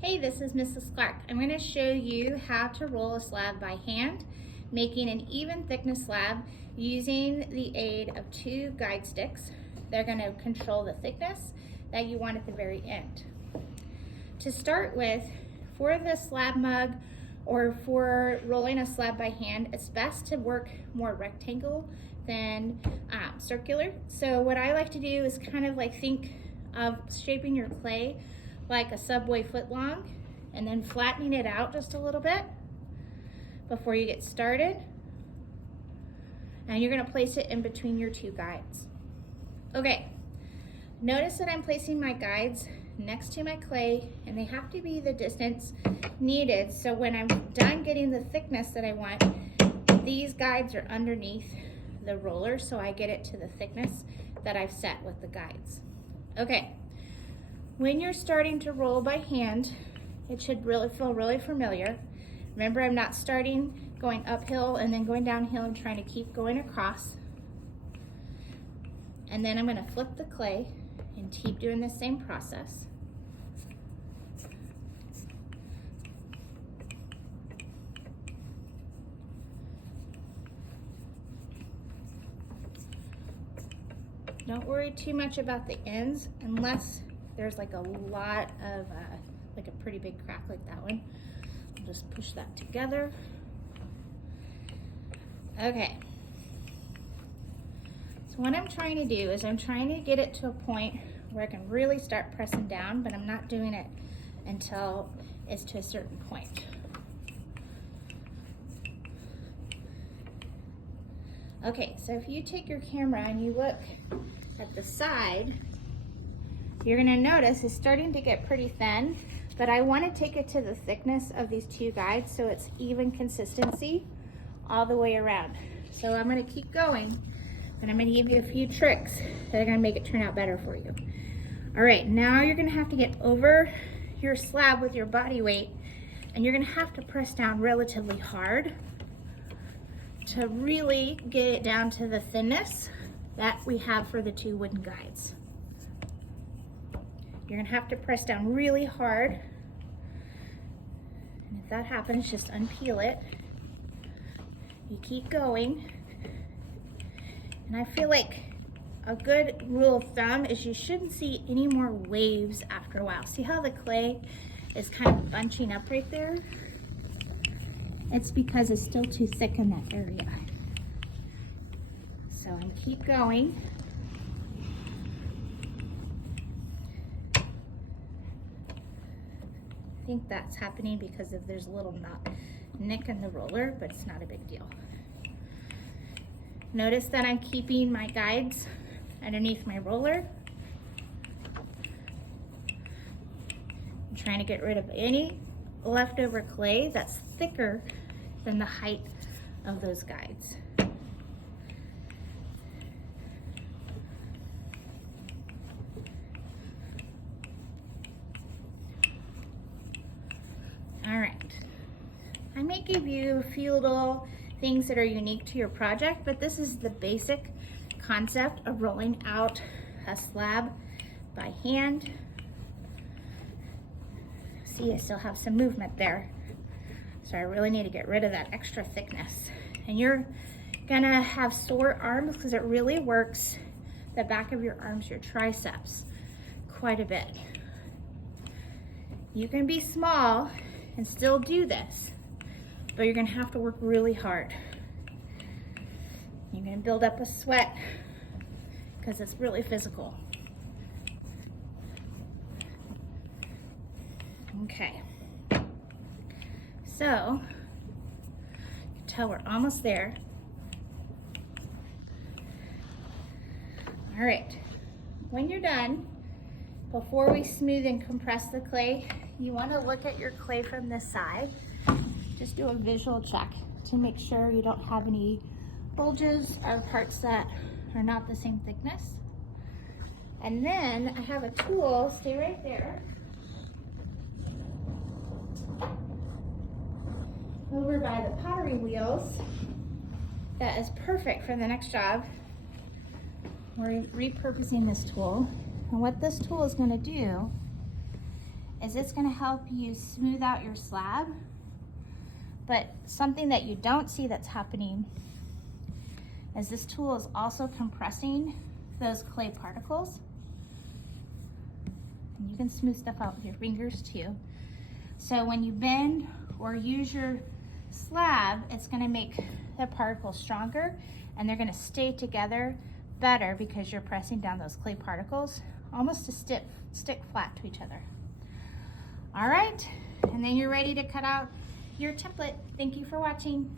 Hey, this is Mrs. Clark. I'm going to show you how to roll a slab by hand, making an even thickness slab using the aid of two guide sticks. They're going to control the thickness that you want at the very end. To start with, for the slab mug or for rolling a slab by hand, it's best to work more rectangle than circular. So what I like to do is kind of like think of shaping your clay like a Subway footlong and then flattening it out just a little bit before you get started. And you're gonna place it in between your two guides. Okay, notice that I'm placing my guides next to my clay and they have to be the distance needed. So when I'm done getting the thickness that I want, these guides are underneath the roller so I get it to the thickness that I've set with the guides. Okay. When you're starting to roll by hand, it should really feel really familiar. Remember, I'm not starting going uphill and then going downhill and trying to keep going across. And then I'm going to flip the clay and keep doing the same process. Don't worry too much about the ends unless there's like a lot of, like a pretty big crack like that one. I'll just push that together. Okay. So what I'm trying to do is I'm trying to get it to a point where I can really start pressing down, but I'm not doing it until it's to a certain point. Okay, so if you take your camera and you look at the side, you're gonna notice it's starting to get pretty thin, but I wanna take it to the thickness of these two guides so it's even consistency all the way around. So I'm gonna keep going and I'm gonna give you a few tricks that are gonna make it turn out better for you. All right, now you're gonna have to get over your slab with your body weight and you're gonna have to press down relatively hard to really get it down to the thinness that we have for the two wooden guides. You're gonna have to press down really hard. And if that happens, just unpeel it. You keep going. And I feel like a good rule of thumb is you shouldn't see any more waves after a while. See how the clay is kind of bunching up right there? It's because it's still too thick in that area. So I'm keep going. I think that's happening because if there's a little nick in the roller, but it's not a big deal. Notice that I'm keeping my guides underneath my roller. I'm trying to get rid of any leftover clay that's thicker than the height of those guides. All right, I may give you a few little things that are unique to your project, but this is the basic concept of rolling out a slab by hand. See, I still have some movement there. So I really need to get rid of that extra thickness. And you're gonna have sore arms because it really works the back of your arms, your triceps, quite a bit. You can be small and still do this, but you're gonna have to work really hard. You're gonna build up a sweat because it's really physical. Okay, so you can tell we're almost there. All right, when you're done, before we smooth and compress the clay, you want to look at your clay from this side. Just do a visual check to make sure you don't have any bulges or parts that are not the same thickness. And then I have a tool, stay right there, over by the pottery wheels that is perfect for the next job. We're repurposing this tool. And what this tool is going to do is it's gonna help you smooth out your slab. But something that you don't see that's happening is this tool is also compressing those clay particles. And you can smooth stuff out with your fingers too. So when you bend or use your slab, it's gonna make the particles stronger and they're gonna stay together better because you're pressing down those clay particles almost to stick flat to each other. All right, and then you're ready to cut out your template. Thank you for watching.